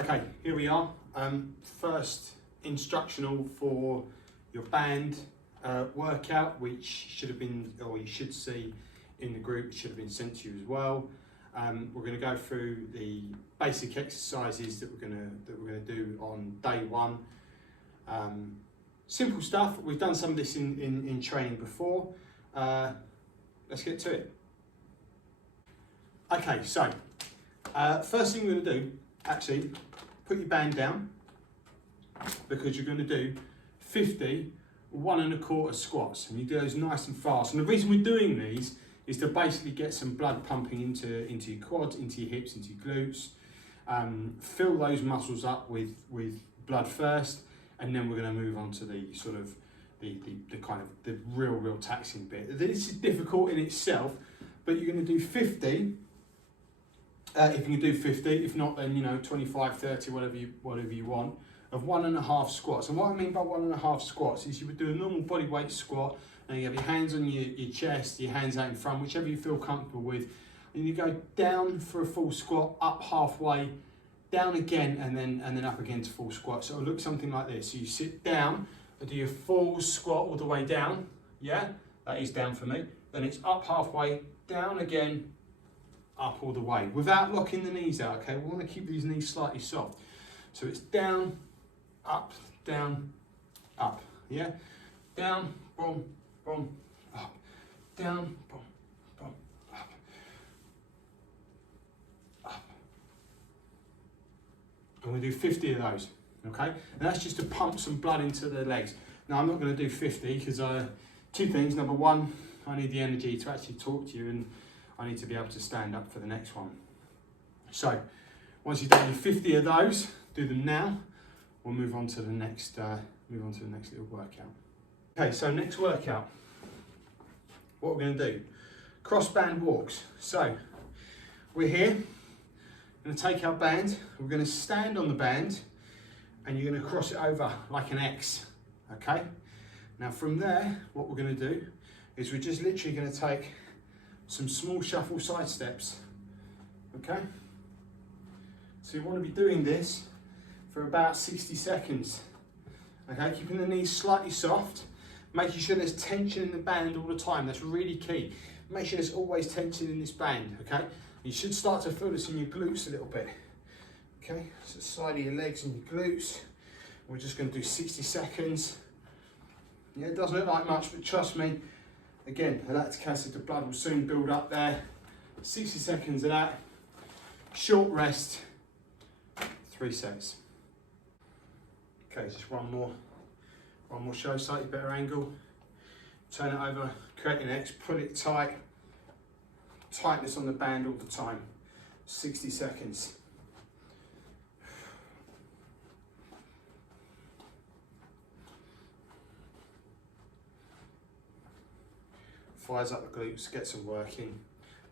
Okay, here we are. First instructional for your band workout, which should have been, or you should see in the group, it should have been sent to you as well. We're going to go through the basic exercises that we're going to do on day one. Simple stuff. We've done some of this in training before. Let's get to it. Okay, so first thing we're going to do, actually, put your band down, because you're going to do 50 1 1/4 squats, and you do those nice and fast. And the reason we're doing these is to basically get some blood pumping into your quads, into your hips, into your glutes. Fill those muscles up with blood first, and then we're going to move on to the sort of the kind of the real taxing bit. This is difficult in itself, but you're going to do 50. If you can do 50, if not, then 25, 30, whatever you want, of 1 1/2 squats. And what I mean by 1 1/2 squats is you would do a normal body weight squat, and you have your hands on your chest, your hands out in front, whichever you feel comfortable with, and you go down for a full squat, up halfway, down again, and then up again to full squat. So it'll look something like this. So you sit down and do your full squat all the way down. Yeah, that is down for me. Then it's up halfway, down again, up all the way, without locking the knees out, okay? We want to keep these knees slightly soft. So it's down, up, yeah? Down, boom, boom, up. Down, boom, boom, up. Up. And we do 50 of those, okay? And that's just to pump some blood into the legs. Now, I'm not going to do 50 because two things. Number one, I need the energy to actually talk to you, and I need to be able to stand up for the next one. So once you've done your 50 of those, do them now. We'll move on to the next little workout. Okay, so next workout. What we're going to do, cross band walks. So we're here. We're going to take our band. We're going to stand on the band, and you're going to cross it over like an X. Okay. Now from there, what we're going to do is we're just literally going to take some small shuffle side steps, okay? So you want to be doing this for about 60 seconds, okay? Keeping the knees slightly soft, making sure there's tension in the band all the time. That's really key. Make sure there's always tension in this band, okay? You should start to feel this in your glutes a little bit, okay? So side of your legs and your glutes. We're just going to do 60 seconds. Yeah, it doesn't look like much, but trust me, again, the lactic acid, the blood will soon build up there. 60 seconds of that. Short rest, 3 sets. Okay, just one more show, slightly better angle. Turn it over, create an X, pull it tight. Tightness on the band all the time. 60 seconds. Fires up the glutes, get some work in.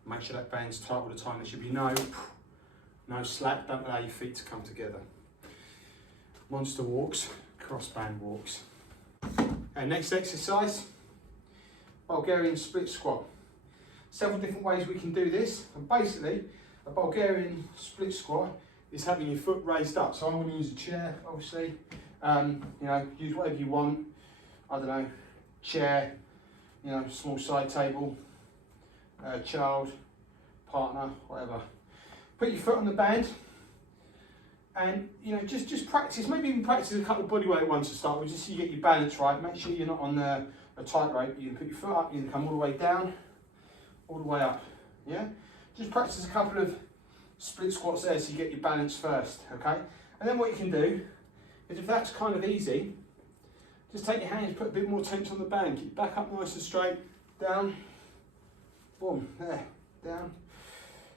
Make sure that band's tight all the time. There should be no slack. Don't allow your feet to come together. Monster walks, cross band walks. And next exercise, Bulgarian split squat. Several different ways we can do this. And basically, a Bulgarian split squat is having your foot raised up. So I'm going to use a chair, obviously. Use whatever you want. I don't know, chair. Small side table, child, partner, whatever. Put your foot on the band, and just practice. Maybe even practice a couple of bodyweight ones to start with, just so you get your balance right. Make sure you're not on a tight rope. You can put your foot up, you can come all the way down, all the way up. Yeah, just practice a couple of split squats there, so you get your balance first. Okay, and then what you can do is, if that's kind of easy, just take your hands, put a bit more tension on the band, keep back up nice and straight, down, boom, there, down.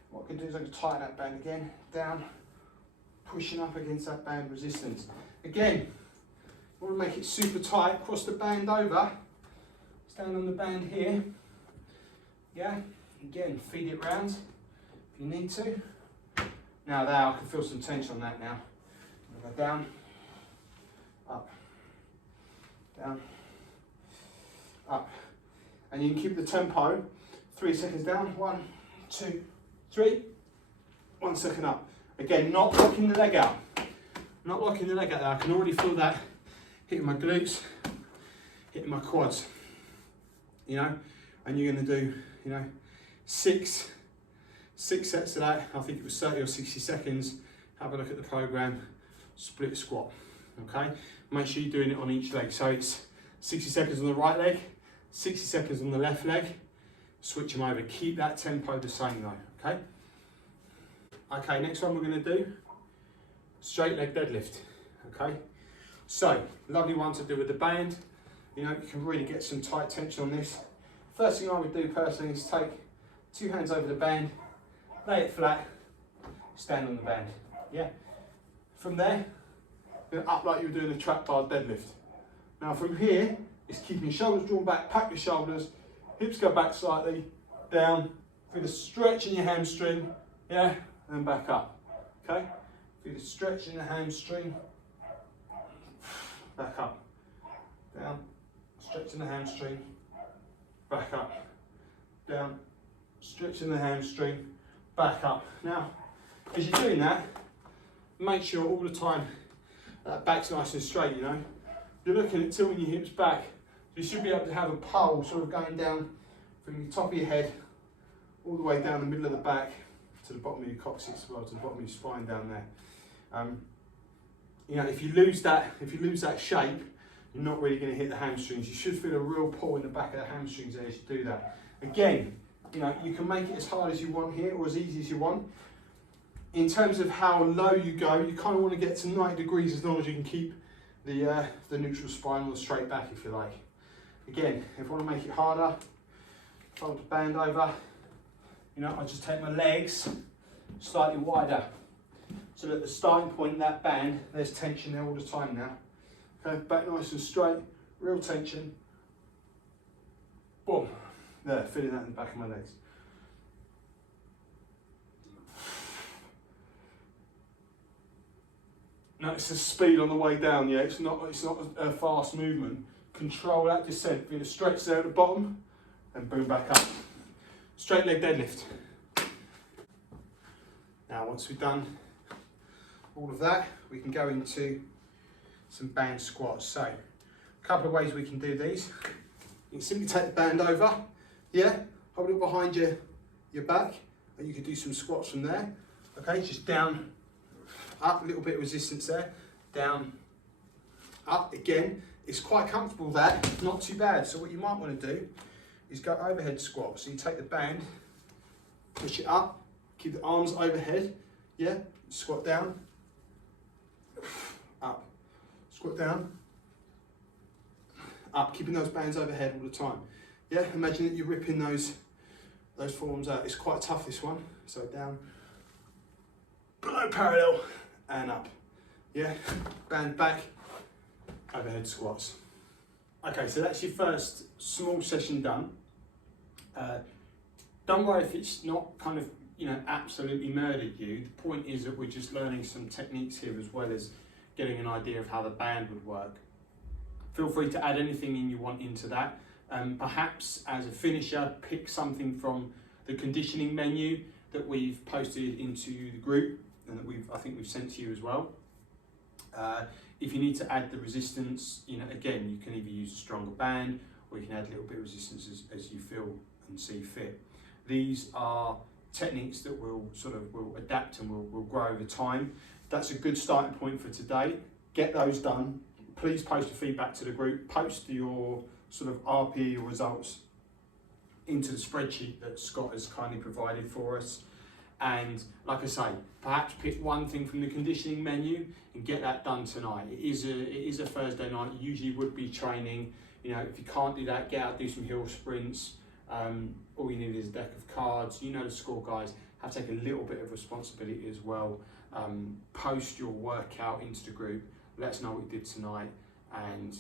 What I can do is I can tighten that band again, down, pushing up against that band resistance. Again, you want to make it super tight, cross the band over, stand on the band here, yeah, again, feed it round if you need to. Now there, I can feel some tension on that now. I'm going to go down, up, down, up, and you can keep the tempo. 3 seconds down, 1, 2, 3, 1 second up. Again, not locking the leg out. I'm not locking the leg out there. I can already feel that hitting my glutes, hitting my quads, you know, and you're going to do, you know, six sets of that. I think it was 30 or 60 seconds. Have a look at the program, split squat, okay? Make sure you're doing it on each leg. So it's 60 seconds on the right leg, 60 seconds on the left leg. Switch them over. Keep that tempo the same though, okay? Okay, next one we're going to do, straight leg deadlift, okay? So, lovely one to do with the band. You know, you can really get some tight tension on this. First thing I would do personally is take 2 hands over the band, lay it flat, stand on the band, yeah? From there, then up like you were doing a trap bar deadlift. Now from here, it's keeping your shoulders drawn back, pack your shoulders, hips go back slightly, down, feel the stretch in your hamstring, yeah? And then back up, okay? Feel the stretch in the hamstring, back up, down, stretch in the hamstring, back up, down, stretch in the hamstring, back up. Now, as you're doing that, make sure all the time that back's nice and straight, you know. You're looking at tilting your hips back, you should be able to have a pole sort of going down from the top of your head all the way down the middle of the back to the bottom of your coccyx as well, to the bottom of your spine down there. You know, if you lose that shape, you're not really going to hit the hamstrings. You should feel a real pull in the back of the hamstrings as you do that. Again, you know, you can make it as hard as you want here or as easy as you want. In terms of how low you go, you kind of want to get to 90 degrees as long as you can keep the neutral spine or the straight back, if you like. Again, if I want to make it harder, fold the band over. You know, I just take my legs slightly wider, so that at the starting point of that band, there's tension there all the time now. Okay, back nice and straight, real tension. Boom. There, feeling that in the back of my legs. Notice the speed on the way down, yeah, it's not a fast movement. Control that descent, feel the stretch there at the bottom, and boom, back up. Straight leg deadlift. Now, once we've done all of that, we can go into some band squats. So, a couple of ways we can do these. You can simply take the band over, yeah, hold it behind your back, and you can do some squats from there. Okay, just down, up, a little bit of resistance there, down, up again. It's quite comfortable that, not too bad. So what you might want to do is go overhead squat. So you take the band, push it up, keep the arms overhead, yeah, squat down, up, squat down, up, keeping those bands overhead all the time. Yeah, imagine that you're ripping those forearms out. It's quite tough, this one. So down, below parallel, and up. Yeah, band back, overhead squats. Okay, so that's your first small session done. Don't worry if it's not kind of, you know, absolutely murdered you. The point is that we're just learning some techniques here as well as getting an idea of how the band would work. Feel free to add anything in you want into that. Perhaps as a finisher, pick something from the conditioning menu that we've posted into the group and that I think we've sent to you as well. If you need to add the resistance, you know, again, you can either use a stronger band or you can add a little bit of resistance as you feel and see fit. These are techniques that will adapt and will grow over time. That's a good starting point for today. Get those done. Please post your feedback to the group. Post your sort of RPE results into the spreadsheet that Scott has kindly provided for us. And like I say, perhaps pick one thing from the conditioning menu and get that done tonight. It is a Thursday night. You usually would be training. You know, if you can't do that, get out, do some hill sprints. All you need is a deck of cards. You know the score, guys. Have to take a little bit of responsibility as well. Post your workout into the group. Let us know what you did tonight, and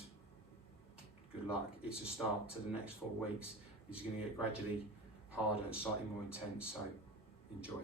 good luck. It's a start to the next 4 weeks. It's going to get gradually harder and slightly more intense, so enjoy.